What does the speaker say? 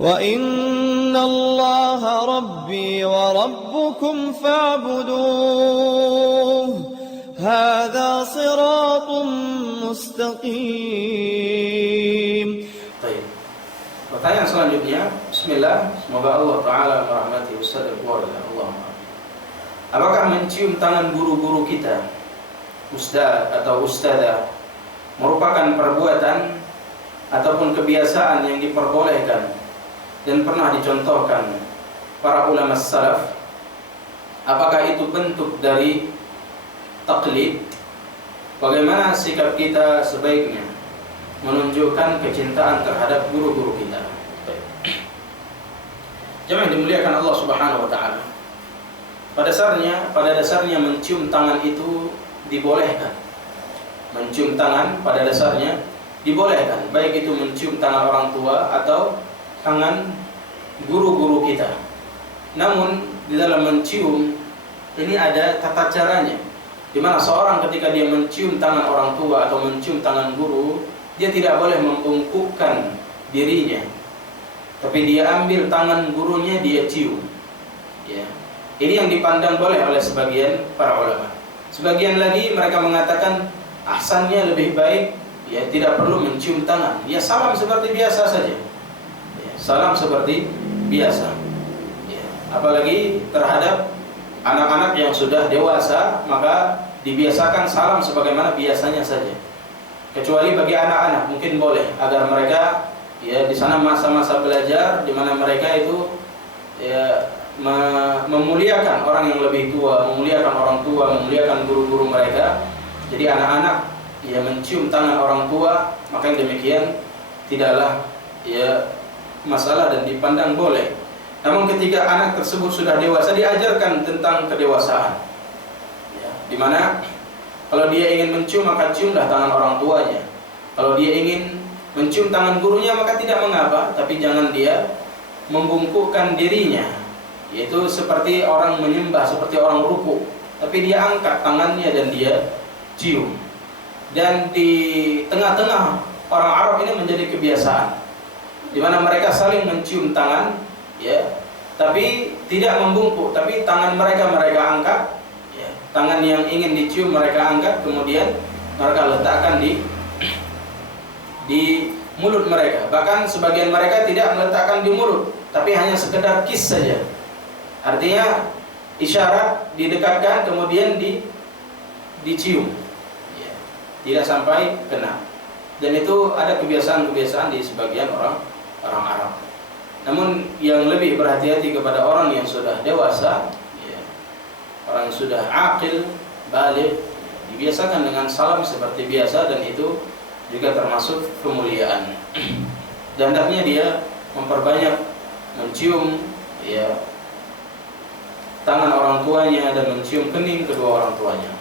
وإن الله ربي وربكم فاعبدوه هذا صراط مستقيم. Baik. Pertanyaan selanjutnya, Bismillah, semoga Allah Ta'ala merahmati Ustaz dan keluarga. Allahumma. Apakah mencium tangan guru-guru kita, ustaz atau ustazah, merupakan perbuatan ataupun kebiasaan yang diperbolehkan dan pernah dicontohkan para ulama salaf? Apakah itu bentuk dari taklid? Bagaimana sikap kita sebaiknya menunjukkan kecintaan terhadap guru-guru kita? Jemaah yang dimuliakan Allah Subhanahu wa taala. Pada dasarnya mencium tangan itu dibolehkan. Mencium tangan pada dasarnya dibolehkan, baik itu mencium tangan orang tua atau tangan guru-guru kita. Namun di dalam mencium ini ada tata caranya, di mana seorang ketika dia mencium tangan orang tua atau mencium tangan guru, dia tidak boleh membungkukkan dirinya, tapi dia ambil tangan gurunya, dia cium. Ya. Ini yang dipandang boleh oleh sebagian para ulama. Sebagian lagi mereka mengatakan ahsannya lebih baik, ya tidak perlu mencium tangan, ya salam seperti biasa saja. Ya, salam seperti biasa. Ya. Apalagi terhadap anak-anak yang sudah dewasa, maka dibiasakan salam sebagaimana biasanya saja. Kecuali bagi anak-anak mungkin boleh, agar mereka ya di sana masa-masa belajar di mana mereka itu ya memuliakan orang yang lebih tua, memuliakan orang tua, memuliakan guru-guru mereka. Jadi anak-anak ya mencium tangan orang tua, maka yang demikian tidaklah ya masalah dan dipandang boleh. Namun ketika anak tersebut sudah dewasa, diajarkan tentang kedewasaan, ya, dimana kalau dia ingin mencium maka ciumlah tangan orang tuanya. Kalau dia ingin mencium tangan gurunya maka tidak mengapa, tapi jangan dia membungkukkan dirinya, yaitu seperti orang menyembah, seperti orang ruku, tapi dia angkat tangannya dan dia cium. Dan di tengah-tengah orang Arab ini menjadi kebiasaan, di mana mereka saling mencium tangan, ya, tapi tidak membungkuk, tapi tangan mereka angkat, ya, tangan yang ingin dicium mereka angkat, kemudian mereka letakkan di mulut mereka. Bahkan sebagian mereka tidak meletakkan di mulut, tapi hanya sekedar kiss saja. Artinya isyarat didekatkan kemudian dicium, ya, tidak sampai kena. Dan itu ada kebiasaan-kebiasaan di sebagian orang Arab. Namun yang lebih berhati-hati kepada orang yang sudah dewasa, ya, orang yang sudah aqil, baligh, dibiasakan dengan salam seperti biasa, dan itu juga termasuk kemuliaan. Dan hendaknya dia memperbanyak mencium, ya, tangan orang tuanya dan mencium kening kedua orang tuanya.